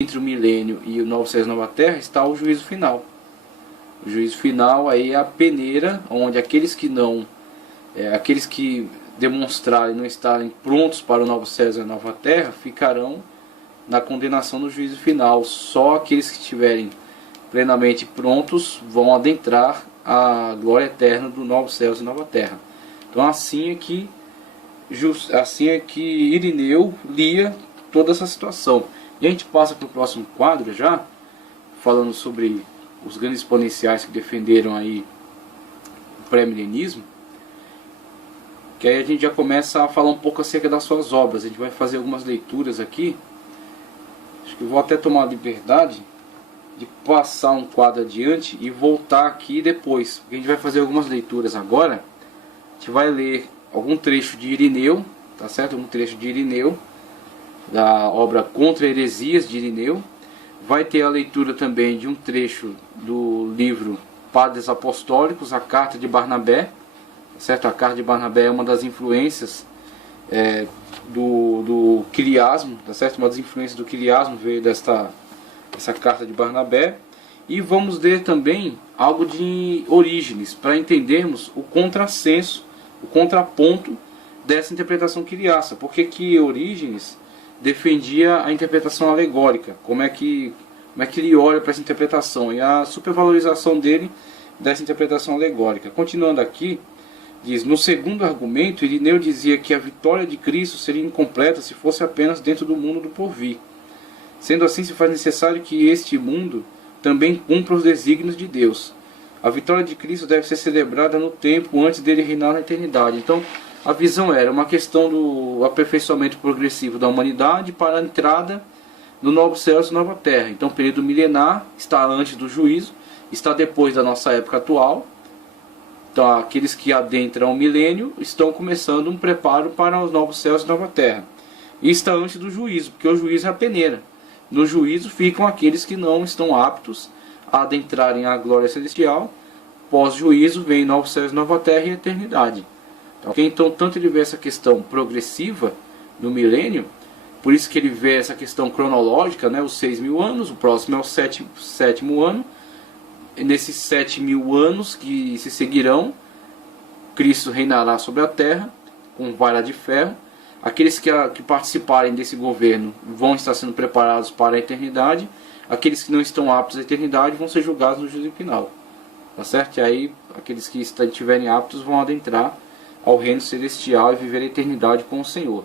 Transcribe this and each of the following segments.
entre o milênio e o novo céu e nova terra está o juízo final. O juízo final aí é a peneira, onde aqueles que demonstrarem não estarem prontos para o novo céu e a nova terra ficarão na condenação do juízo final. Só aqueles que estiverem plenamente prontos vão adentrar a glória eterna do novo céu e nova terra. Então assim é que Irineu lia toda essa situação. E a gente passa para o próximo quadro já, falando sobre os grandes exponenciais que defenderam aí o pré-milenismo, que aí a gente já começa a falar um pouco acerca das suas obras. A gente vai fazer algumas leituras aqui. Acho que eu vou até tomar a liberdade de passar um quadro adiante e voltar aqui depois, porque a gente vai fazer algumas leituras agora. A gente vai ler algum trecho de Irineu, tá certo? Um trecho de Irineu, da obra Contra Heresias de Irineu. Vai ter a leitura também de um trecho do livro Padres Apostólicos, a Carta de Barnabé, tá certo? A Carta de Barnabé é uma das influências do quiliasmo, tá certo? Uma das influências do quiliasmo veio essa Carta de Barnabé. E vamos ler também algo de Orígenes, para entendermos o contrassenso, o contraponto dessa interpretação quiliasta. Porque que Orígenes defendia a interpretação alegórica, como é que ele olha para essa interpretação e a supervalorização dele dessa interpretação alegórica. Continuando aqui, diz: no segundo argumento, Irineu dizia que a vitória de Cristo seria incompleta se fosse apenas dentro do mundo do porvir. Sendo assim, se faz necessário que este mundo também cumpra os desígnios de Deus. A vitória de Cristo deve ser celebrada no tempo antes dele reinar na eternidade. Então, a visão era uma questão do aperfeiçoamento progressivo da humanidade para a entrada no novo céu e nova terra. Então o período milenar está antes do juízo, está depois da nossa época atual. Então aqueles que adentram o milênio estão começando um preparo para os novos céus e nova terra. E está antes do juízo, porque o juízo é a peneira. No juízo ficam aqueles que não estão aptos a adentrarem a glória celestial. Pós-juízo vem novos céus e nova terra e a eternidade. Então, tanto ele vê essa questão progressiva no milênio, por isso que ele vê essa questão cronológica, né, os 6.000 anos, o próximo é o sétimo ano. E nesses 7.000 anos que se seguirão, Cristo reinará sobre a terra com vara de ferro. Aqueles que participarem desse governo vão estar sendo preparados para a eternidade. Aqueles que não estão aptos à eternidade vão ser julgados no juízo final. Tá certo? E aí, aqueles que estiverem aptos vão adentrar ao reino celestial e viver a eternidade com o Senhor.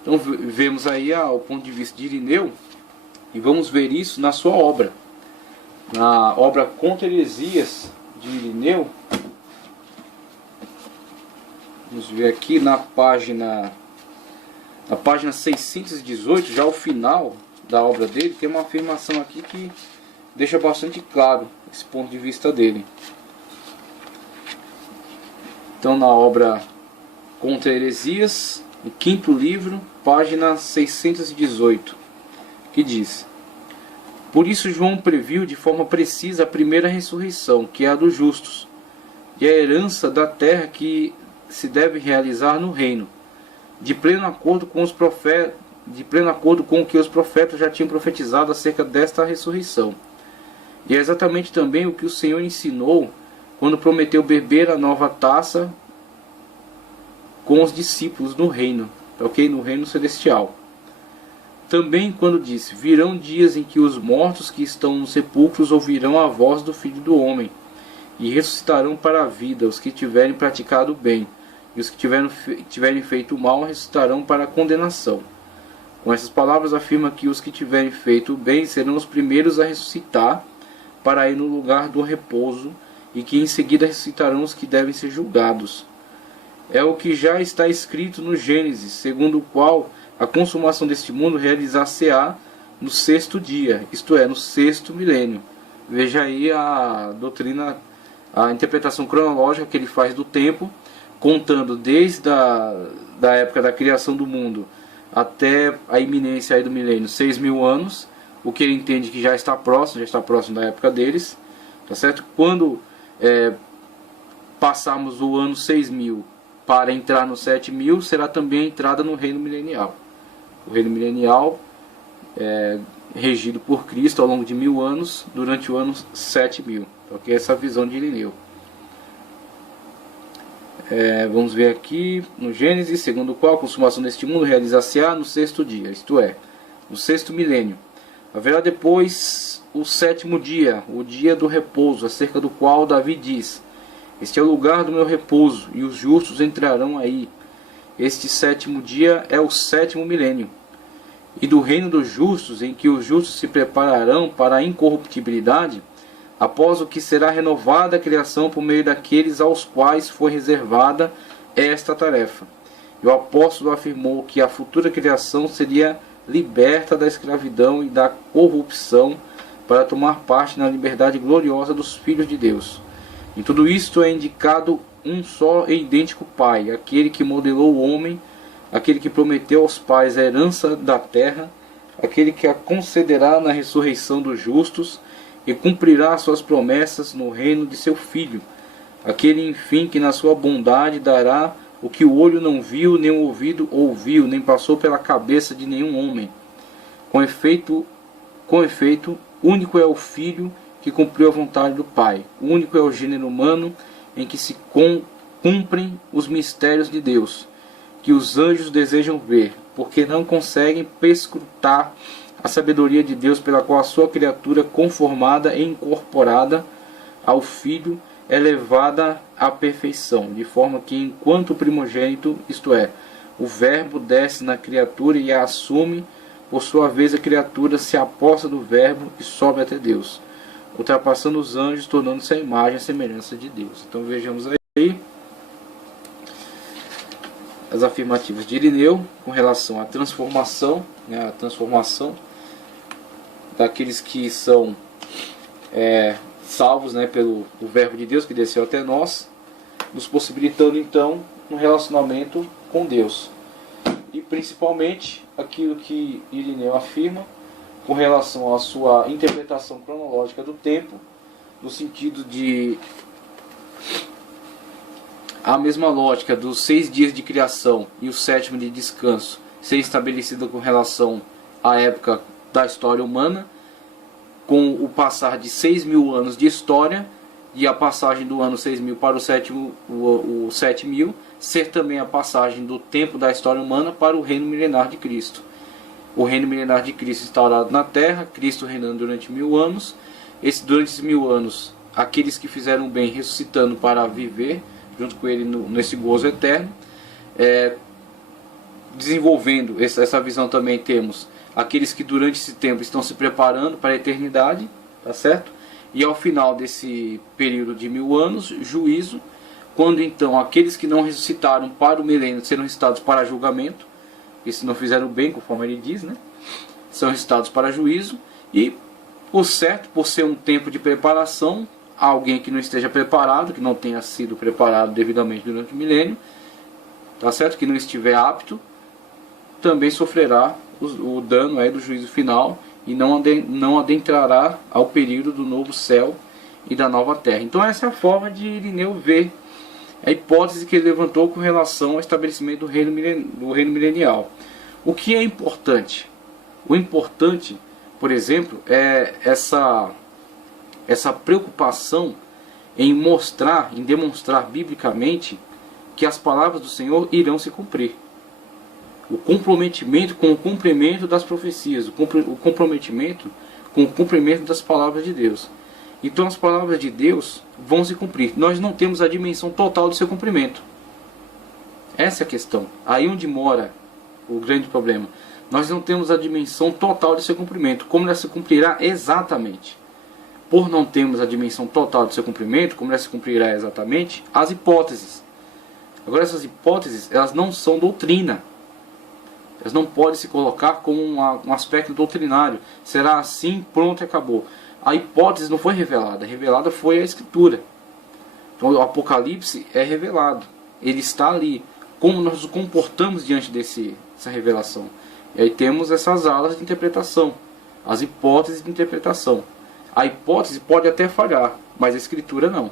Então vemos aí o ponto de vista de Irineu, e vamos ver isso na sua obra. Na obra Contra Heresias de Irineu, vamos ver aqui na página 618, já o final da obra dele, tem uma afirmação aqui que deixa bastante claro esse ponto de vista dele. Então na obra Contra Heresias, no quinto livro, página 618, que diz: por isso João previu de forma precisa a primeira ressurreição, que é a dos justos, e a herança da terra que se deve realizar no reino, de pleno acordo com o que os profetas já tinham profetizado acerca desta ressurreição. E é exatamente também o que o Senhor ensinou quando prometeu beber a nova taça com os discípulos no reino, ok? No reino celestial. Também quando disse: virão dias em que os mortos que estão nos sepulcros ouvirão a voz do Filho do Homem, e ressuscitarão para a vida os que tiverem praticado o bem, e os que tiverem feito o mal ressuscitarão para a condenação. Com essas palavras afirma que os que tiverem feito o bem serão os primeiros a ressuscitar para ir no lugar do repouso, e que em seguida ressuscitarão os que devem ser julgados. É o que já está escrito no Gênesis, segundo o qual a consumação deste mundo realizar-se-á no sexto dia, isto é, no sexto milênio. Veja aí a doutrina, a interpretação cronológica que ele faz do tempo, contando desde da época da criação do mundo até a iminência aí do milênio, 6.000 anos, o que ele entende que já está próximo da época deles, tá certo? Quando passarmos o ano 6.000 para entrar no 7.000, será também a entrada no reino milenial. O reino milenial regido por Cristo ao longo de 1000 anos, durante o ano 7000. Ok? Essa visão de Irineu. Vamos ver aqui no Gênesis, segundo o qual a consumação deste mundo realizar-se-á no sexto dia, isto é, no sexto milênio. Haverá depois o sétimo dia, o dia do repouso, acerca do qual Davi diz: este é o lugar do meu repouso, e os justos entrarão aí. Este sétimo dia é o sétimo milênio. E do reino dos justos, em que os justos se prepararão para a incorruptibilidade, após o que será renovada a criação por meio daqueles aos quais foi reservada esta tarefa. E o apóstolo afirmou que a futura criação seria liberta da escravidão e da corrupção para tomar parte na liberdade gloriosa dos filhos de Deus. Em tudo isto é indicado um só e idêntico Pai, aquele que modelou o homem, aquele que prometeu aos pais a herança da terra, aquele que a concederá na ressurreição dos justos e cumprirá suas promessas no reino de seu Filho, aquele, enfim, que na sua bondade dará o que o olho não viu, nem o ouvido ouviu, nem passou pela cabeça de nenhum homem. Com efeito, único é o Filho que cumpriu a vontade do Pai. Único é o gênero humano em que se cumprem os mistérios de Deus, que os anjos desejam ver, porque não conseguem perscrutar a sabedoria de Deus, pela qual a sua criatura conformada e incorporada ao Filho é levada à perfeição, de forma que, enquanto o primogênito, isto é, o Verbo desce na criatura e a assume, por sua vez a criatura se aposta do Verbo e sobe até Deus, ultrapassando os anjos, tornando-se a imagem e a semelhança de Deus. Então vejamos aí as afirmativas de Irineu com relação à transformação, a transformação daqueles que são salvos, pelo o Verbo de Deus que desceu até nós, nos possibilitando então um relacionamento com Deus. E principalmente aquilo que Irineu afirma com relação à sua interpretação cronológica do tempo, no sentido de a mesma lógica dos 6 dias de criação e o 7º de descanso ser estabelecida com relação à época da história humana, com o passar de 6.000 anos de história e a passagem do ano 6.000 para o 7.000 ser também a passagem do tempo da história humana para o reino milenar de Cristo. O reino milenar de Cristo instaurado na terra, Cristo reinando durante 1000 anos. Durante esses 1000 anos, aqueles que fizeram bem ressuscitando para viver junto com ele nesse gozo eterno. Desenvolvendo essa visão também temos aqueles que durante esse tempo estão se preparando para a eternidade, tá certo? E ao final desse período de 1000 anos, juízo, quando então aqueles que não ressuscitaram para o milênio serão ressuscitados para julgamento, e se não fizeram bem, conforme ele diz, são ressuscitados para juízo, e por certo, por ser um tempo de preparação, alguém que não esteja preparado, que não tenha sido preparado devidamente durante o milênio, tá certo? Que não estiver apto, também sofrerá o dano do juízo final e não adentrará ao período do novo céu e da nova terra. Então essa é a forma de Irineu ver a hipótese que ele levantou com relação ao estabelecimento do reino milenial. O que é importante? O importante, por exemplo, é essa preocupação em demonstrar biblicamente que as palavras do Senhor irão se cumprir. O comprometimento com o cumprimento das profecias, o comprometimento com o cumprimento das palavras de Deus. Então as palavras de Deus vão se cumprir. Nós não temos a dimensão total do seu cumprimento. Essa é a questão. Aí onde mora o grande problema. Nós não temos a dimensão total do seu cumprimento. Como ela se cumprirá exatamente? Por não termos a dimensão total do seu cumprimento, como ela se cumprirá exatamente? As hipóteses. Agora essas hipóteses, elas não são doutrina. Elas não podem se colocar como um aspecto doutrinário. Será assim, pronto e acabou. A hipótese não foi revelada. Revelada foi a Escritura. Então o Apocalipse é revelado. Ele está ali. Como nós nos comportamos diante dessa revelação. E aí temos essas alas de interpretação. As hipóteses de interpretação. A hipótese pode até falhar, mas a Escritura não.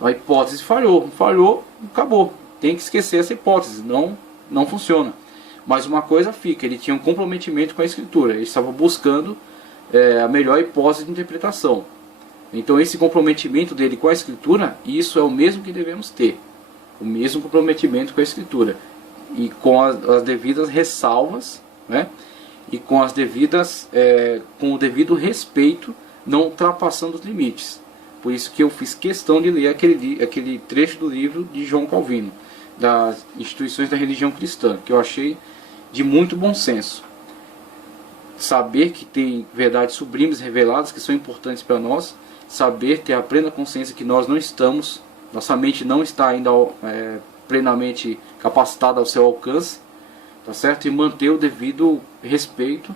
A hipótese falhou, acabou. Tem que esquecer essa hipótese. Não funciona. Mas uma coisa fica, ele tinha um comprometimento com a Escritura. Ele estava buscando a melhor hipótese de interpretação. Então esse comprometimento dele com a Escritura, isso é o mesmo que devemos ter. O mesmo comprometimento com a Escritura. E com as devidas ressalvas, né? E com as devidas, com o devido respeito, não ultrapassando os limites. Por isso que eu fiz questão de ler aquele trecho do livro de João Calvino, das instituições da religião cristã, que eu achei de muito bom senso. Saber que tem verdades sublimes reveladas que são importantes para nós, saber ter a plena consciência que nós não estamos, nossa mente não está ainda plenamente capacitada ao seu alcance, tá certo? E manter o devido respeito,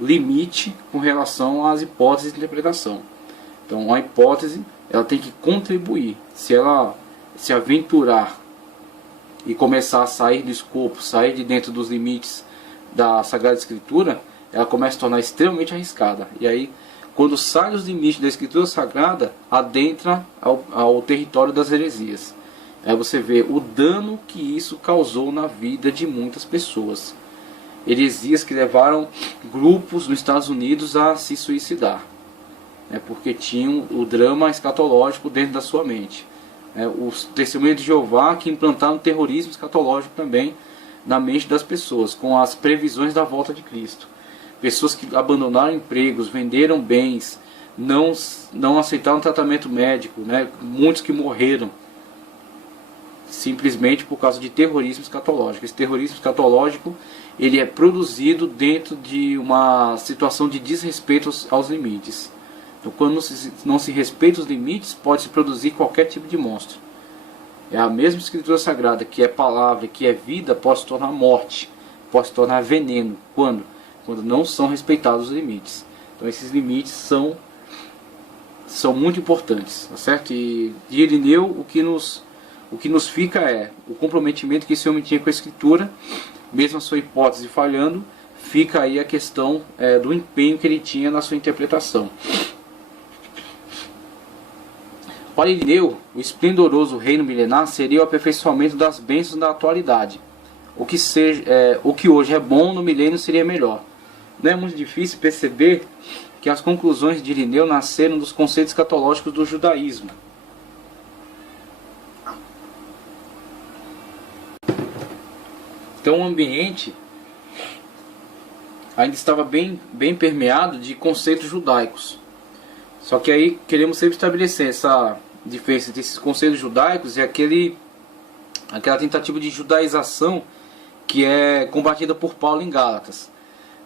limite com relação às hipóteses de interpretação. Então a hipótese, ela tem que contribuir. Se ela se aventurar e começar a sair do escopo, sair de dentro dos limites da Sagrada Escritura, ela começa a tornar extremamente arriscada. E aí, quando sai dos limites da Escritura Sagrada, adentra ao território das heresias. Aí você vê o dano que isso causou na vida de muitas pessoas. Heresias que levaram grupos nos Estados Unidos a se suicidar, porque tinham o drama escatológico dentro da sua mente. Os testemunhos de Jeová que implantaram terrorismo escatológico também na mente das pessoas, com as previsões da volta de Cristo. Pessoas que abandonaram empregos, venderam bens, não aceitaram tratamento médico, muitos que morreram simplesmente por causa de terrorismo escatológico. Esse terrorismo escatológico, ele é produzido dentro de uma situação de desrespeito aos limites. Então, quando não se respeita os limites, pode-se produzir qualquer tipo de monstro. É a mesma Escritura Sagrada, que é palavra, que é vida, pode se tornar morte, pode se tornar veneno. Quando? Quando não são respeitados os limites. Então esses limites são muito importantes, tá certo? E de Irineu, o que nos fica é o comprometimento que esse homem tinha com a Escritura, mesmo a sua hipótese falhando, fica aí a questão do empenho que ele tinha na sua interpretação. Para Irineu, o esplendoroso reino milenar seria o aperfeiçoamento das bênçãos da atualidade. O que hoje é bom no milênio seria melhor. Não é muito difícil perceber que as conclusões de Irineu nasceram dos conceitos escatológicos do judaísmo. Então o ambiente ainda estava bem permeado de conceitos judaicos. Só que aí queremos sempre estabelecer essa diferença entre esses conceitos judaicos e aquela tentativa de judaização que é combatida por Paulo em Gálatas.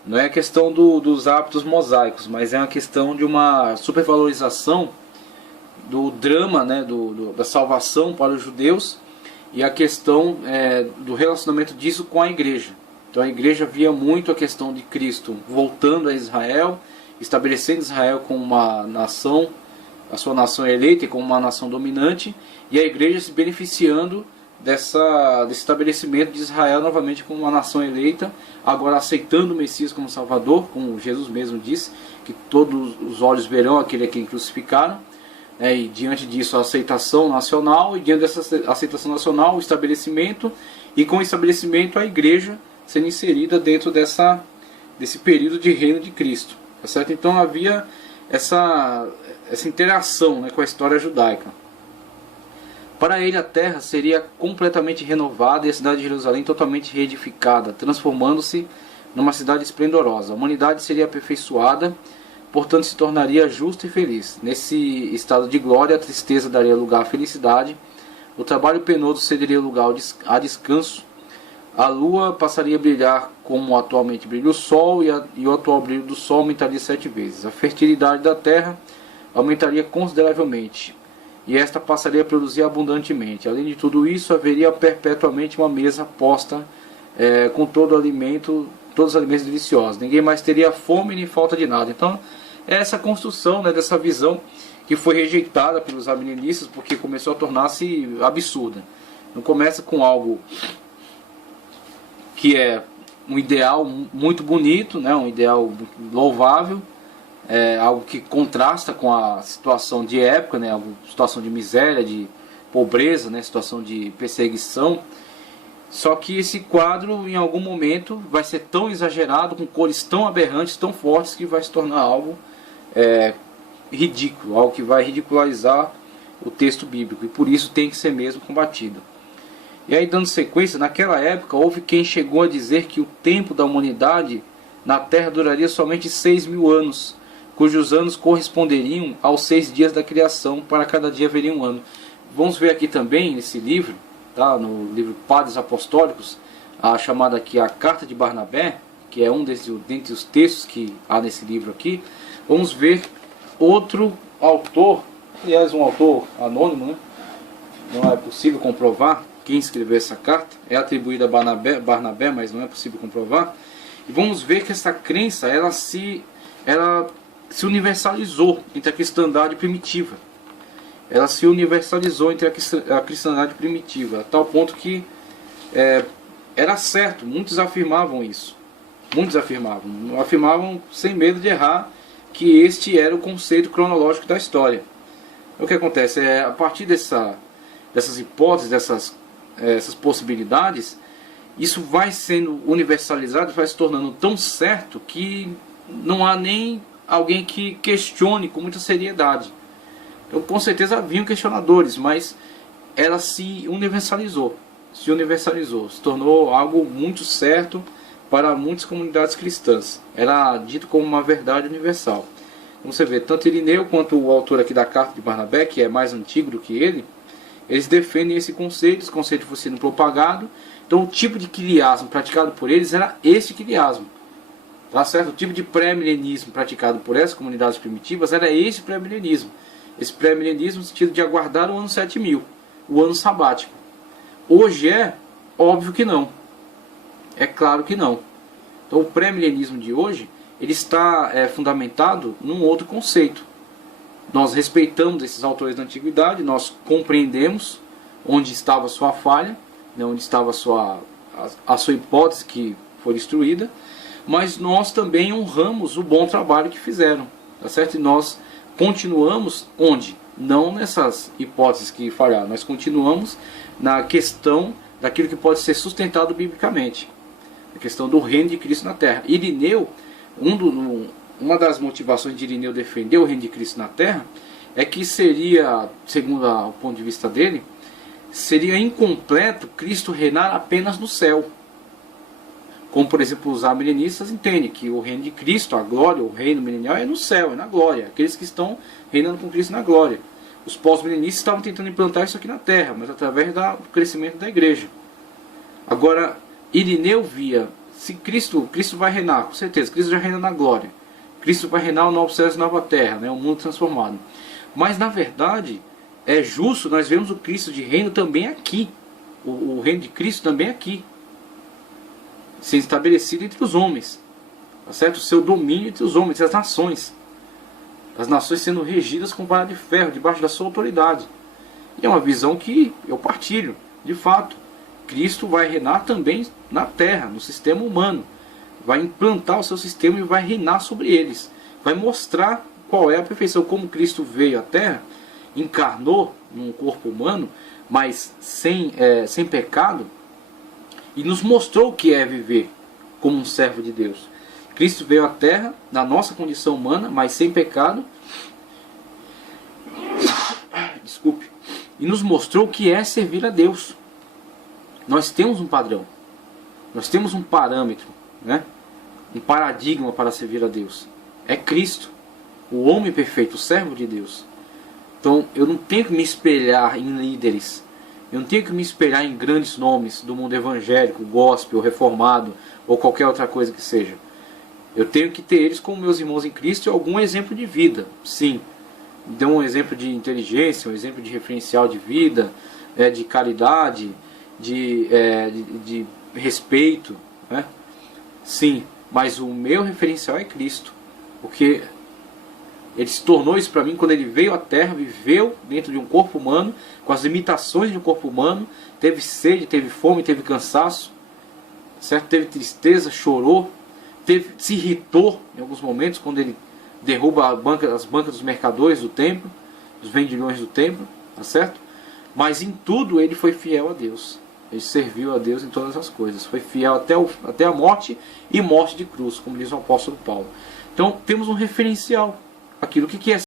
Não é a questão dos hábitos mosaicos, mas é uma questão de uma supervalorização do drama, da salvação para os judeus, e a questão do relacionamento disso com a igreja. Então a igreja via muito a questão de Cristo voltando a Israel, estabelecendo Israel como uma nação, a sua nação eleita e como uma nação dominante, e a igreja se beneficiando desse estabelecimento de Israel novamente como uma nação eleita, agora aceitando o Messias como Salvador, como Jesus mesmo disse, que todos os olhos verão aquele a quem crucificaram, e diante disso a aceitação nacional, e diante dessa aceitação nacional o estabelecimento, e com o estabelecimento a igreja sendo inserida dentro desse período de reino de Cristo, tá certo? Então havia essa interação com a história judaica. Para ele a terra seria completamente renovada e a cidade de Jerusalém totalmente reedificada, transformando-se numa cidade esplendorosa. A humanidade seria aperfeiçoada, portanto se tornaria justa e feliz. Nesse estado de glória, a tristeza daria lugar à felicidade, o trabalho penoso cederia lugar a descanso, a lua passaria a brilhar como atualmente brilha o sol, e o atual brilho do sol aumentaria 7 vezes. A fertilidade da terra aumentaria consideravelmente, e esta passaria a produzir abundantemente. Além de tudo isso, haveria perpetuamente uma mesa posta com todos os alimentos deliciosos. Ninguém mais teria fome nem falta de nada. Então, é essa construção dessa visão que foi rejeitada pelos abilinistas, porque começou a tornar-se absurda. Não começa com algo que é um ideal muito bonito, um ideal louvável, algo que contrasta com a situação de época, situação de miséria, de pobreza, situação de perseguição, Só que esse quadro, em algum momento, vai ser tão exagerado, com cores tão aberrantes, tão fortes, que vai se tornar algo ridículo, algo que vai ridicularizar o texto bíblico, e por isso tem que ser mesmo combatido. E aí, dando sequência, naquela época houve quem chegou a dizer que o tempo da humanidade na Terra duraria somente 6.000 anos, cujos anos corresponderiam aos 6 dias da criação, para cada dia haveria um ano. Vamos ver aqui também nesse livro, tá, no livro Padres Apostólicos, a chamada aqui a Carta de Barnabé, que é um dentre os textos que há nesse livro aqui. Vamos ver outro autor, aliás um autor anônimo, né? Não é possível comprovar quem escreveu essa carta, é atribuída a Barnabé, mas não é possível comprovar. E vamos ver que essa crença ela se universalizou entre a cristandade primitiva. Ela se universalizou entre a cristandade primitiva, a tal ponto que era certo, muitos afirmavam isso. Muitos afirmavam sem medo de errar, que este era o conceito cronológico da história. O que acontece é, a partir dessas hipóteses, essas possibilidades, isso vai sendo universalizado, vai se tornando tão certo que não há nem alguém que questione com muita seriedade. Então, com certeza haviam questionadores, mas ela se universalizou, se tornou algo muito certo para muitas comunidades cristãs. Era dito como uma verdade universal. Como você vê, tanto Irineu quanto o autor aqui da Carta de Barnabé, que é mais antigo do que ele, eles defendem esse conceito foi sendo propagado. Então o tipo de quiliasmo praticado por eles era esse quiliasmo. Tá certo? O tipo de pré-milenismo praticado por essas comunidades primitivas era esse pré-milenismo. Esse pré-milenismo no sentido de aguardar o ano 7000, o ano sabático. Hoje é óbvio que não. É claro que não. Então o pré-milenismo de hoje ele está fundamentado num outro conceito. Nós respeitamos esses autores da antiguidade, nós compreendemos onde estava a sua falha, né, onde estava a sua hipótese que foi destruída, mas nós também honramos o bom trabalho que fizeram, tá certo? E nós continuamos onde? Não nessas hipóteses que falharam, nós continuamos na questão daquilo que pode ser sustentado biblicamente, a questão do reino de Cristo na Terra. Irineu, uma das motivações de Irineu defender o reino de Cristo na Terra é que seria, segundo o ponto de vista dele, seria incompleto Cristo reinar apenas no céu. Como, por exemplo, os amilenistas entendem que o reino de Cristo, a glória, o reino milenial é no céu, é na glória. Aqueles que estão reinando com Cristo na glória. Os pós-milenistas estavam tentando implantar isso aqui na Terra, mas através do crescimento da igreja. Agora, Irineu via, se Cristo vai reinar, com certeza, Cristo já reina na glória. Cristo vai reinar o novo céu e a nova terra, né, o mundo transformado. Mas, na verdade, é justo nós vemos o Cristo de reino também aqui. O reino de Cristo também aqui. Sendo estabelecido entre os homens. Tá certo? O seu domínio entre os homens, as nações. As nações sendo regidas com vara de ferro, debaixo da sua autoridade. E é uma visão que eu partilho. De fato, Cristo vai reinar também na terra, no sistema humano. Vai implantar o seu sistema e vai reinar sobre eles. Vai mostrar qual é a perfeição. Como Cristo veio à terra, encarnou num corpo humano, mas sem pecado, e nos mostrou o que é viver como um servo de Deus. Cristo veio à terra, na nossa condição humana, mas sem pecado. Desculpe. E nos mostrou o que é servir a Deus. Nós temos um padrão. Nós temos um parâmetro, né? Um paradigma para servir a Deus. É Cristo, o homem perfeito, o servo de Deus. Então eu não tenho que me espelhar em líderes. Eu não tenho que me espelhar em grandes nomes do mundo evangélico, gospel, reformado ou qualquer outra coisa que seja. Eu tenho que ter eles como meus irmãos em Cristo e algum exemplo de vida. Sim, deu um exemplo de inteligência, um exemplo de referencial de vida, de caridade, de respeito, né? Sim, mas o meu referencial é Cristo, porque ele se tornou isso para mim quando ele veio à Terra, viveu dentro de um corpo humano, com as limitações de um corpo humano, teve sede, teve fome, teve cansaço, certo? Teve tristeza, chorou, se irritou em alguns momentos quando ele derruba as bancas dos mercadores do templo, dos vendilhões do templo, tá certo? Mas em tudo ele foi fiel a Deus. Ele serviu a Deus em todas as coisas. Foi fiel até a morte e morte de cruz, como diz o apóstolo Paulo. Então temos um referencial. Aquilo que é